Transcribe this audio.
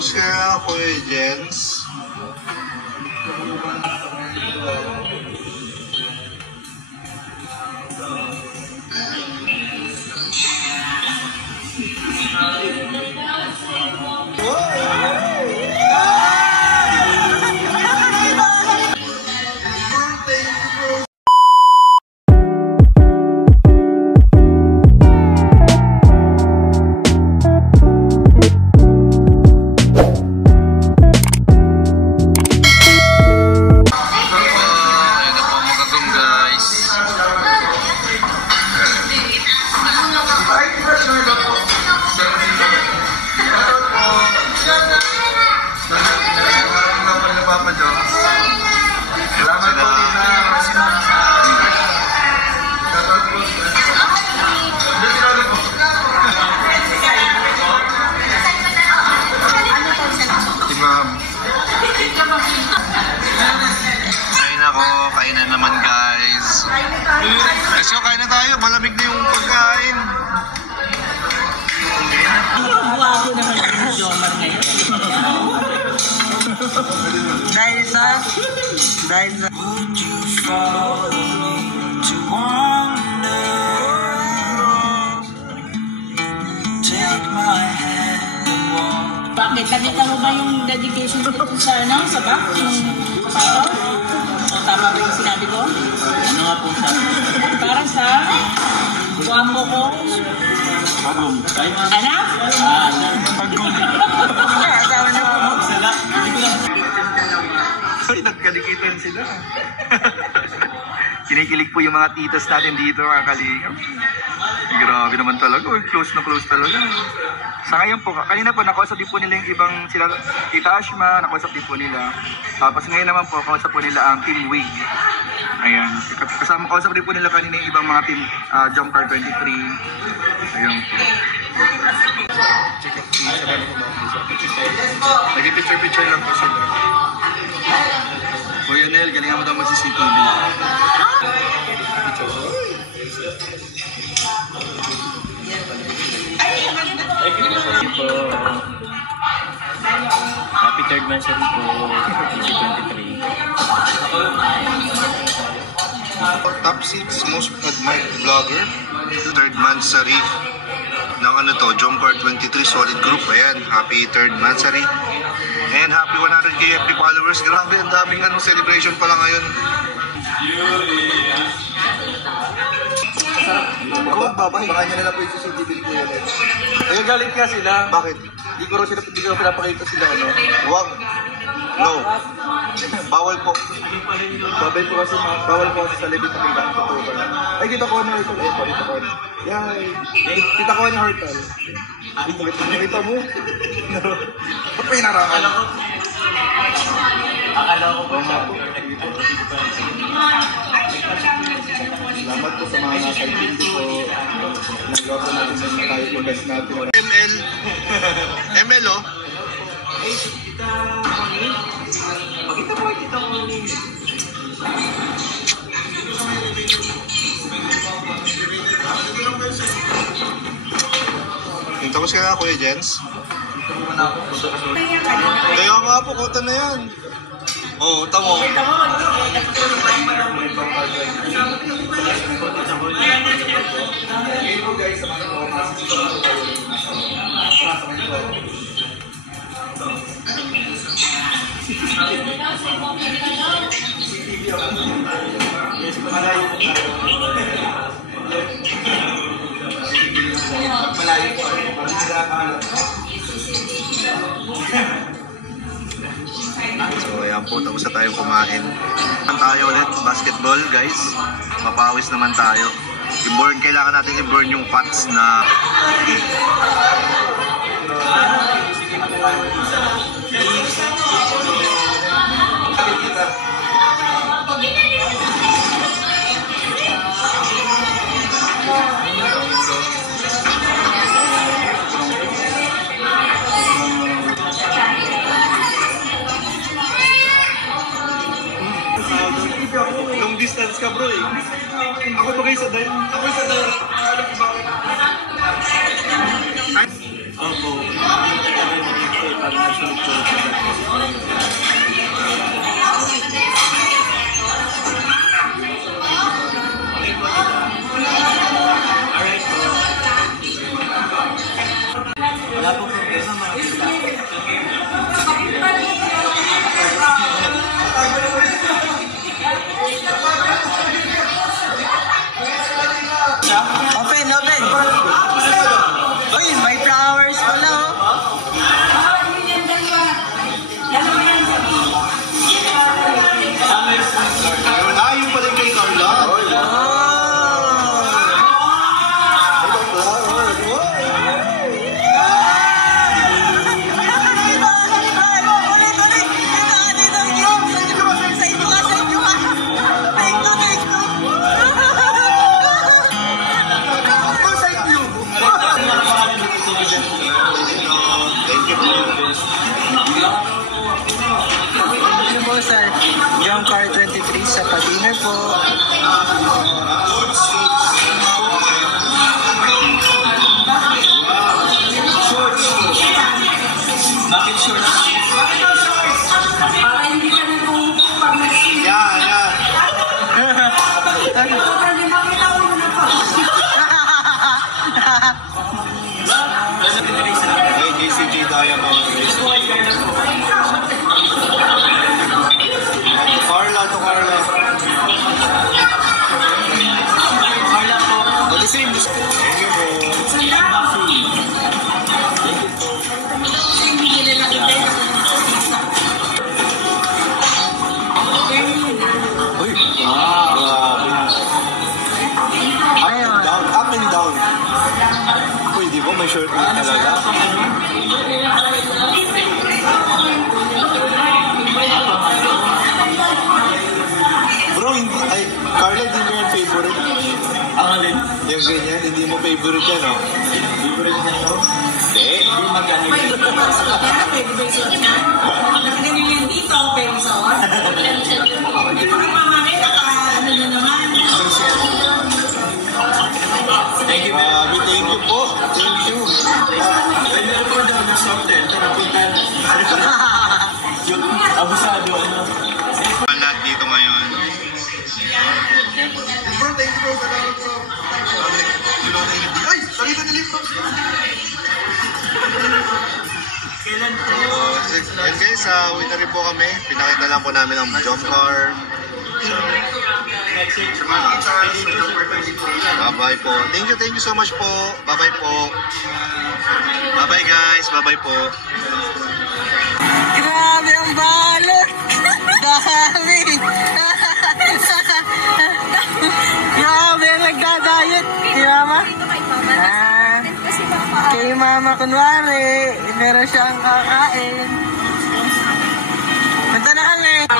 Tapos kaya ako Jens. Kain na naman guys. Let's go, kain na tayo. Malamig na yung pagkain. Buwa ko naman yung Jomar ngayon. Dahil sa... Would you follow to wander? Take my hand and walk. Bakit? Nakita mo ba yung dedication dito sa ano? Sa back? Yung kapato? Tama ba yung sinabi ko? Ano nga po sabi? Para sa guwapo ko. Pagong. Ano? Pagong. Asawa niyo po. Sala. Ay, nagkalikitan sila. Kinikilig po yung mga titas natin dito, mga kalingap. Grabe naman talaga. Close na close talaga. Sa ngayon po, kanina po, nakausap din po nila yung ibang sila, Tita Ashma, nakausap din po nila. Tapos ngayon naman po, nakausap po nila ang Team Wig. Ayan. Kasama, nakausap din po nila kanina yung ibang mga team, Jump Car 23. Ayan po. Nag-picture lang po sila. Kuya Nel, galingan mo daw mag-CCTV. Happy 3rd Anniversary po, 2023. Top 6 most admired vlogger. 3rd Anniversary ng ano to, Jomcar 23 solid group. Ayan, happy 3rd Anniversary. And happy 100k FB followers. Grabe, ang daming celebration pala ngayon. Baka niya na lang po yung CCTV ko yan. Ayun, galit ka sila. Bakit? Di ko pinapakita sila, ano? Wag. No. Bawal po. Babay po kasi, bawal po kasi sa libit na kita ang tutukan. Ay, kita ko na Hortal. Eh, kita ko na. Yay! Kita ko na Hortal. Nakita mo? Ba't may narangan? Akala ko po siya. Salamat po sa mga nasa video ko. Nagawa po natin sa mga tayo podcast natin. ML oh. Pakita mo, kita mo. Tapos ka na Kuya Jens? Kaya nga po, kota na yan. Oo, tamo. So ayan po, tapos na tayo kumain. Tayo ulit, basketball guys. Mapawis naman tayo. I-burn, kailangan natin i-burn yung fats na long distance ka bro eh. Ako pa guys sa diet. Ako sa diet. Alam ko bakit. Opo. ng car 23 sa Padiner po. Bakit short? Para hindi ka na kung pag-machine. Yan, yan. Hindi makita ko na pa. Hey, JCG Diamond. Carla to Carla. Carla po. The same. Thank you po. Hindi nila nakita yun. Uy, grabe. Down, up and down. Uy, di ba may short na talaga? Bro, hindi, ay, Carla, hindi mo yan favorite. Ang alin? Yung ganyan, hindi mo favorite yan, oh. Favorite na yun? Hindi. Hindi magkano yun. Pwede ba suot na? Nakaganyan yan dito, pero suot. Hindi mo rin mamamay, ano na naman. Thank you. Thank you po. Thank you. Pwede ko po daw ng short eh. Tarapitan. Yung abusado, ano? Lahat dito ngayon. Bro, thank you bro. Salamat bro. Ay, salita ni Lip. Kailan po? And guys, uwi na rin po kami. Pinakita lang po namin ang jump car. Next week. Bye-bye po. Thank you so much po. Bye-bye po. Bye-bye guys. Bye-bye po. Grabe ang balot! Dami! Grabe, nagda-diet. Si Mama? Kay Mama kunwari, meron siyang kakain. Punta na kami.